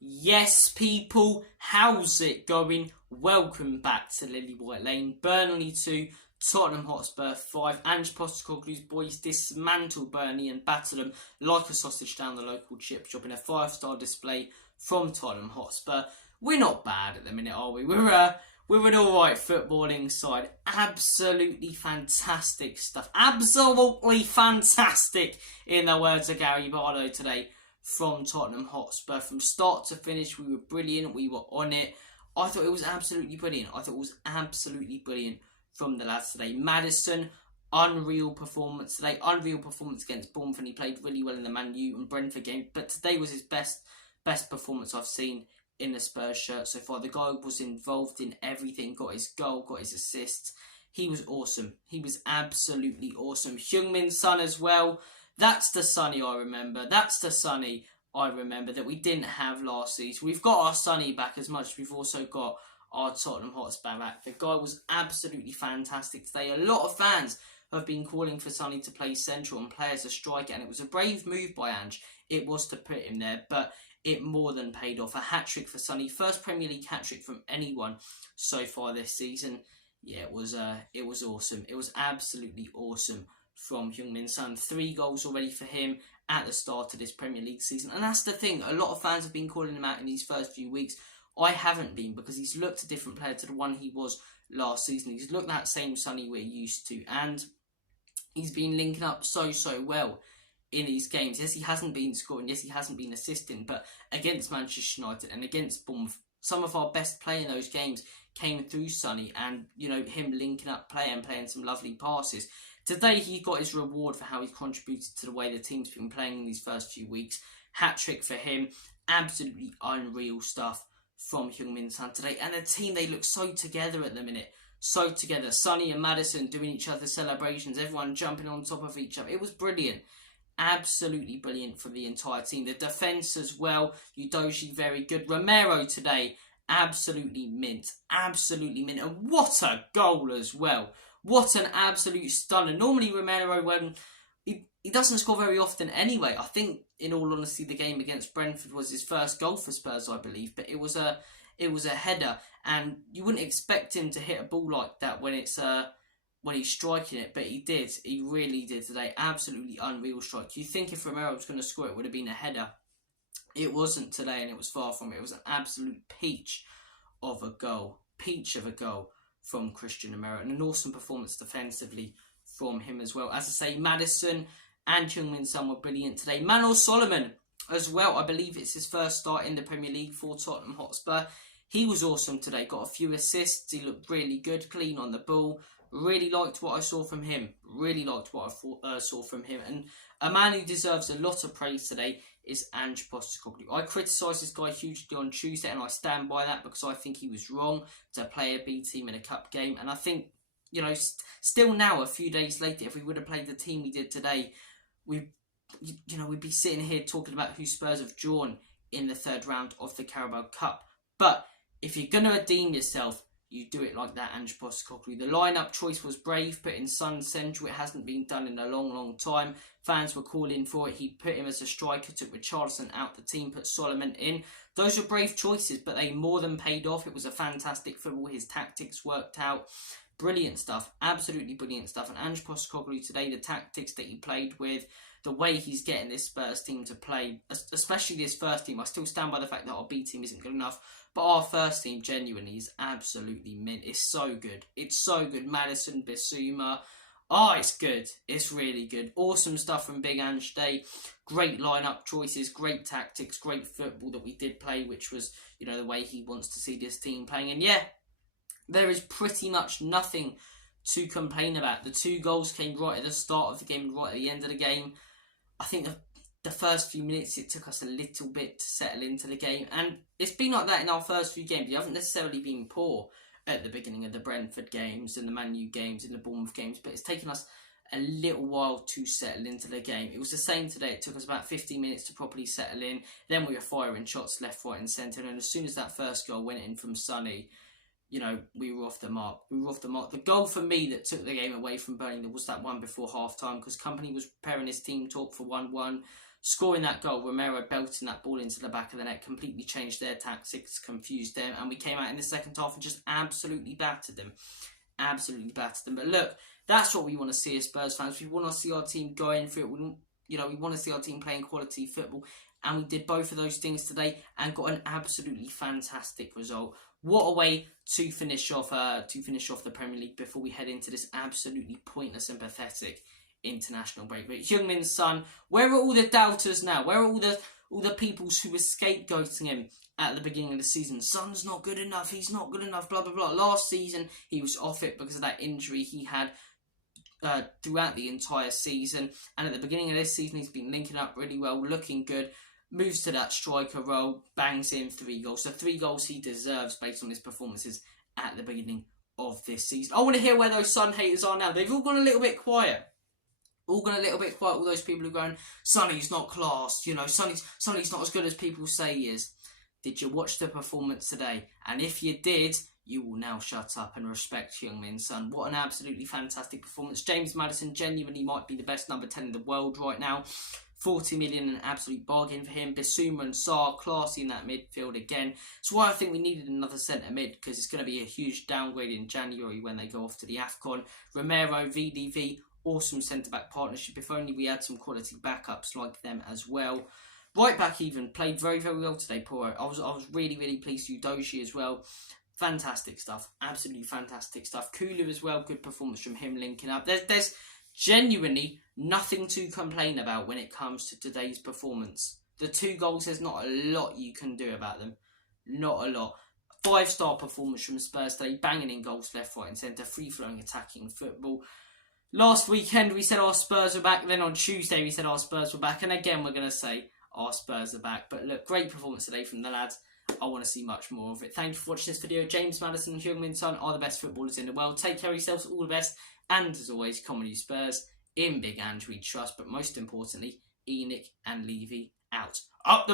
Yes, people, how's it going? Welcome back to Lily White Lane. Burnley 2, Tottenham Hotspur 5. Ange Postecoglou's boys dismantled Burnley and battered them like a sausage down the local chip shop in a 5-star display from Tottenham Hotspur. We're not bad at the minute, are we? We're an alright footballing side. Absolutely fantastic stuff. Absolutely fantastic, in the words of Gary Barlow today, from Tottenham Hotspur. From start to finish, we were brilliant. We were on it. I thought it was absolutely brilliant. From the lads today. Maddison, unreal performance today. Unreal performance against Bournemouth, and he played really well in the Man U and Brentford game. But today was his best performance I've seen in the Spurs shirt so far. The guy was involved in everything. Got his goal, got his assists. He was awesome. He was absolutely awesome. Heung-min's son as well. That's the Sonny I remember. That we didn't have last season. We've got our Sonny back as much as we've also got our Tottenham Hotspur back. The guy was absolutely fantastic today. A lot of fans have been calling for Sonny to play central and play as a striker, and it was a brave move by Ange. It was to put him there, but it more than paid off. A hat-trick for Sonny. First Premier League hat-trick from anyone so far this season. Yeah, it was awesome. It was absolutely awesome from Heung-min's son. 3 goals already for him at the start of this Premier League season. And that's the thing. A lot of fans have been calling him out in these first few weeks. I haven't been, because he's looked a different player to the one he was last season. He's looked that same Sonny we're used to. And he's been linking up so well in these games. Yes, he hasn't been scoring. Yes, he hasn't been assisting. But against Manchester United and against Bournemouth, some of our best play in those games came through Sonny, and him linking up play and playing some lovely passes. Today he got his reward for how he's contributed to the way the team's been playing in these first few weeks. Hat-trick for him. Absolutely unreal stuff from Heung-min's son today. And the team, they look so together at the minute. So together. Sonny and Maddison doing each other's celebrations. Everyone jumping on top of each other. It was brilliant. Absolutely brilliant for the entire team. The defence as well. Udogie, very good. Romero today, absolutely mint. Absolutely mint. And what a goal as well. What an absolute stunner. Normally Romero, when he doesn't score very often anyway. I think, in all honesty, the game against Brentford was his first goal for Spurs, I believe. But it was a header, and you wouldn't expect him to hit a ball like that when he's striking it, but he did. He really did today. Absolutely unreal strike. You think if Romero was going to score, it would have been a header. It wasn't today, and it was far from it. It was an absolute peach of a goal from Christian Romero, and an awesome performance defensively from him as well. As I say, Maddison and Heung-min's son were brilliant today. Manor Solomon as well. I believe it's his first start in the Premier League for Tottenham Hotspur. He was awesome today. Got a few assists. He looked really good, clean on the ball. Really liked what I saw from him. And a man who deserves a lot of praise today is Ange Postecoglou. I criticised this guy hugely on Tuesday, and I stand by that, because I think he was wrong to play a B team in a cup game. And I think, still now, a few days later, if we would have played the team we did today, we'd be sitting here talking about who Spurs have drawn in the 3rd round of the Carabao Cup. But if you're going to redeem yourself, you do it like that, Ange Postecoglou. The lineup choice was brave, put in Son central. It hasn't been done in a long time. Fans were calling for it. He put him as a striker, took Richarlison out the team, put Solomon in. Those were brave choices, but they more than paid off. It was a fantastic football. His tactics worked out. Brilliant stuff. Absolutely brilliant stuff. And Ange Postecoglou today, the tactics that he played with, the way he's getting this Spurs team to play, especially this first team. I still stand by the fact that our B team isn't good enough, but our first team genuinely is absolutely mint. It's so good. Maddison, Bissouma. Oh, it's good. It's really good. Awesome stuff from Big Ange today. Great lineup choices, great tactics, great football that we did play, which was, the way he wants to see this team playing. And yeah, there is pretty much nothing to complain about. The 2 goals came right at the start of the game and right at the end of the game. I think the first few minutes, it took us a little bit to settle into the game. And it's been like that in our first few games. You haven't necessarily been poor at the beginning of the Brentford games and the Man U games and the Bournemouth games, but it's taken us a little while to settle into the game. It was the same today. It took us about 15 minutes to properly settle in. Then we were firing shots left, right and centre. And as soon as that first goal went in from Sonny, we were off the mark. The goal for me that took the game away from Burnley was that one before half-time, because Company was preparing his team talk for 1-1. scoring that goal, Romero belting that ball into the back of the net, completely changed their tactics, confused them, and we came out in the second half and just absolutely battered them. Absolutely battered them. But look, that's what we want to see as Spurs fans. We want to see our team going for it. We want to see our team playing quality football. And we did both of those things today and got an absolutely fantastic result. What a way to finish off the Premier League before we head into this absolutely pointless and pathetic international break. But Heung-Min Son, where are all the doubters now? Where are all the people who were scapegoating him at the beginning of the season? Son's not good enough, he's not good enough, blah, blah, blah. Last season, he was off it because of that injury he had throughout the entire season. And at the beginning of this season, he's been linking up really well, looking good. Moves to that striker role, bangs in 3 goals. So 3 goals he deserves based on his performances at the beginning of this season. I want to hear where those Son haters are now. They've all gone a little bit quiet. All those people who are going, Sonny's not class, Sonny's not as good as people say he is. Did you watch the performance today? And if you did, you will now shut up and respect Heung-Min Son. What an absolutely fantastic performance. James Maddison genuinely might be the best number 10 in the world right now. 40 million, an absolute bargain for him. Bissouma and Sarr, classy in that midfield again. That's why I think we needed another centre mid, because it's going to be a huge downgrade in January when they go off to the AFCON. Romero, VDV, awesome centre-back partnership. If only we had some quality backups like them as well. Right back even, played very, very well today, Poro. I was really, really pleased. Udoshi as well. Fantastic stuff. Absolutely fantastic stuff. Kulu as well, good performance from him linking up. There's genuinely nothing to complain about when it comes to today's performance. The 2 goals, there's not a lot you can do about them. Not a lot. 5-star performance from Spurs today, banging in goals left, right and centre, free-flowing attacking football. Last weekend we said our Spurs were back, then on Tuesday we said our Spurs were back, and again we're going to say our Spurs are back. But look, great performance today from the lads. I want to see much more of it. Thank you for watching this video. James Maddison and Heung-Min Son are the best footballers in the world. Take care of yourselves, all the best. And as always, come on you Spurs. In Big Ange we trust. But most importantly, Enoch and Levy out. Up the